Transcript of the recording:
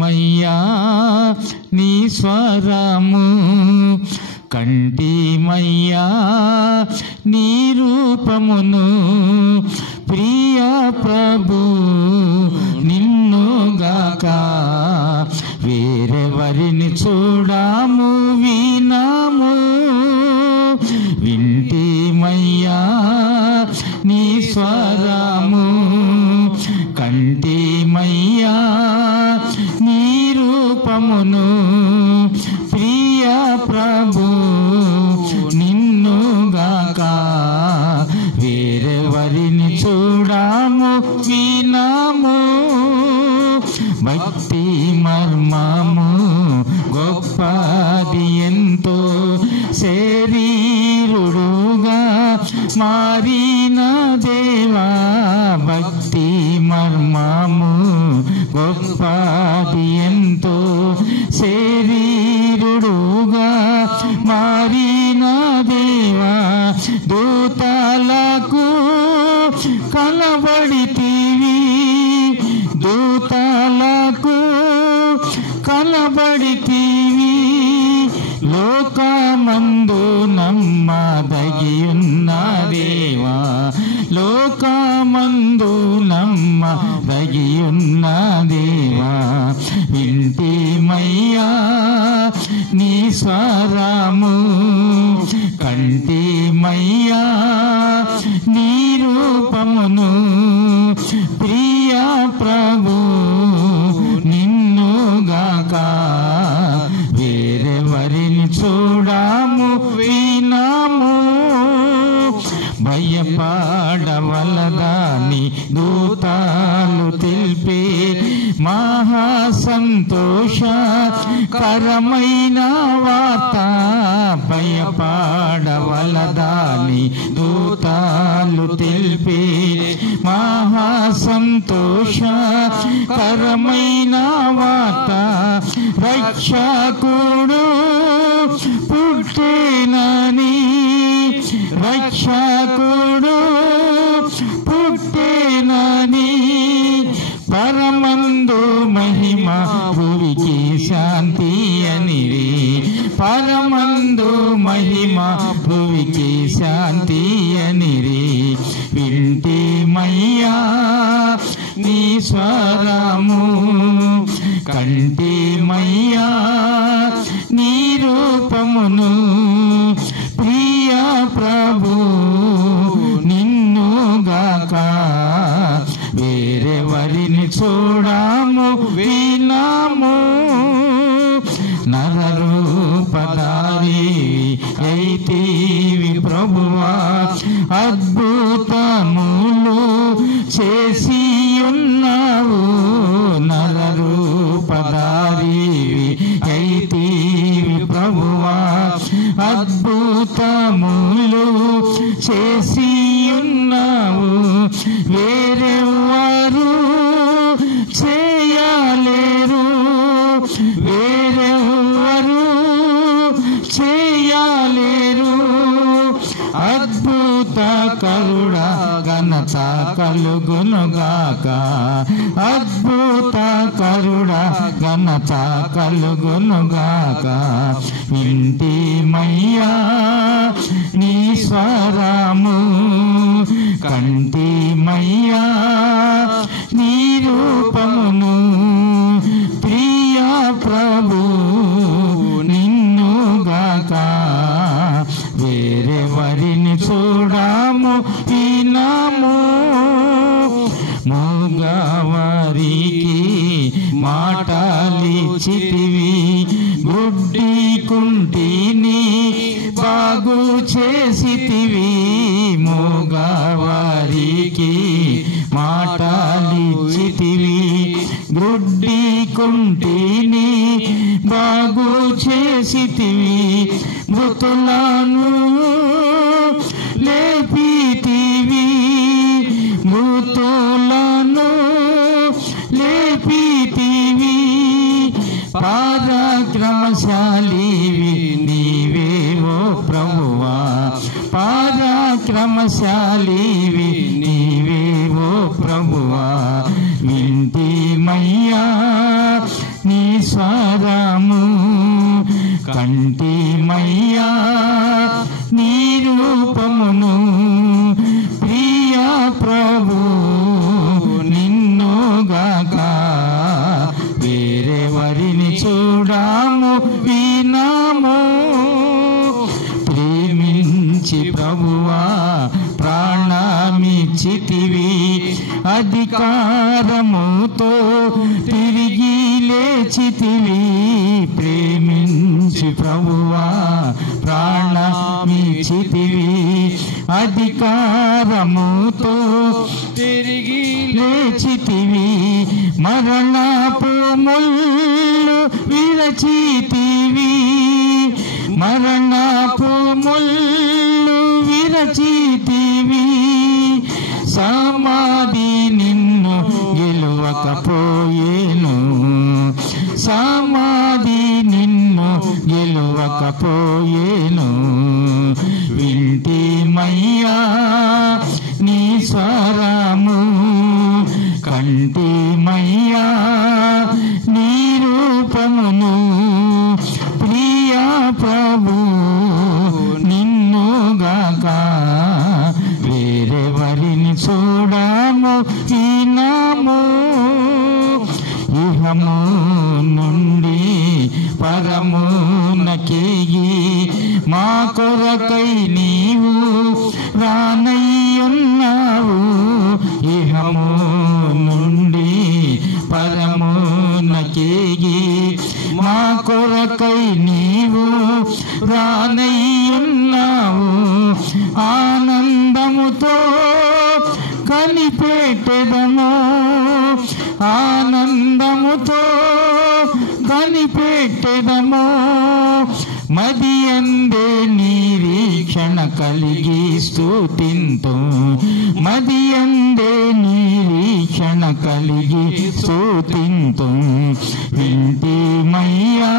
కంటిమయ్యా నీ స్వరము, కంటిమయ్యా నీ రూపమును, ప్రియ ప్రభు నిన్నుగాక వేరెవరిని చూడాము వినాము. వింటిమయ్యా నీ స్వరము, కంటిమయ్యా నీ రూపమును, ప్రియ ప్రభు నిన్నుగాక వేరెవరిని చూడాము వినాము. భక్తి మర్మము గొప్పది ఎంతో, శరీరుడుగా మారిన దేవా. భక్తి మర్మము గొప్పది ఎంతో, శరీరుడుగా మారిన దేవా. దూతలకు కనబడితివి, దూతలకు కనబడితివి, లోకమందు నమ్మదగియున్న దేవా. లోకమందు నమ్మదగియున్న దేవా. వింటిమయ్యా నీ స్వరము, కంటిమయ్యా నీ రూపమును, ప్రియ ప్రభు నిన్నుగాక వేరెవరిని చూడాము వినాము. భయపడవలదని దూతాలు తెలిపే మహాసంతోషకరమైన వార్త. భయపడవలదని దూతాలు తెలిపే మహాసంతోషకరమైన వార్త. రక్షకుడు పుట్టెనని, రక్షకుడు పుట్టెనని, పరమందు మహిమ భువికి శాంతి అనిరి. పరమందు మహిమ భువికి శాంతి అనిరి. వింటిమయ్యా నీ స్వరము, కంటిమయ్యా నీ రూపమును, ప్రియ ప్రభు నిన్నుగాక వేరెవరిని చూడాము వినాము. నరరూపధారి అయితివి ప్రభువా, అద్భుతములు చేసి ఉన్నావు. నరరూపధారి అయితివి ప్రభువా, అద్భుతములు చేసి ఉన్నావు. వేరెవ్వరు చేయలేరు, వేరెవ్వరు చేయలేరు. అద్భుత కరుడా ఘనత కలుగునుగాక, అద్భుత కరుడా ఘనత కలుగునుగాక. వింటిమయ్యా నీ స్వరము, కంటిమయ్యా నీ రూపమును, ప్రియ ప్రభు నిన్నుగాక వేరెవరిని చూడాము వినాము. మూగవారికి మాటలిచ్చితివి, గుడ్డి కుంటిని బాగు చేసితివి. మూగవారికి మాటలిచ్చితివి, గుడ్డి కుంటిని బాగు చేసితివి. మృతులను లేపితివి, మృతులను లేపితివి. పరాక్రమశాలివి నీవే ఓ ప్రభువా, పరాక్రమశాలివి నీవే ఓ ప్రభువా. వింటిమయ్యా నీ అధికారముతో తిరిగి లేచితివి, ప్రేమించి ప్రభువా ప్రాణమిచ్చితివి. అధికారముతో తిరిగి లేచితివి, మరణపు ముళ్ళు విరచితివి, మరణపు ముళ్ళు విరచితివి. సమాధి నిన్ను గెలువకపోయేను, సమాధి నిన్ను గెలువకపోయేను. వింటిమయ్యా నీ స్వరము, కంటిమయ్యా నీ రూపమును. ప్రియా ప్రభు నిన్నుగాక వేరెవరిని చూడము ఈనాము. ఇహము నుండి పరమునకేగి మా కొరకై నీవు రానయ్యున్నావు. ఇహము నుండి పరమునకేగి మా కొరకై నీవు రానయ్యున్నావు. ఆనందముతో కనిపెట్టెదము, ఆనందముతో కనిపెట్టెదము. మదియందే నిరీక్షణ కలిగి స్తుతింతు, మదియందే నిరీక్షణ కలిగి స్తుతింతు. వింటిమయ్యా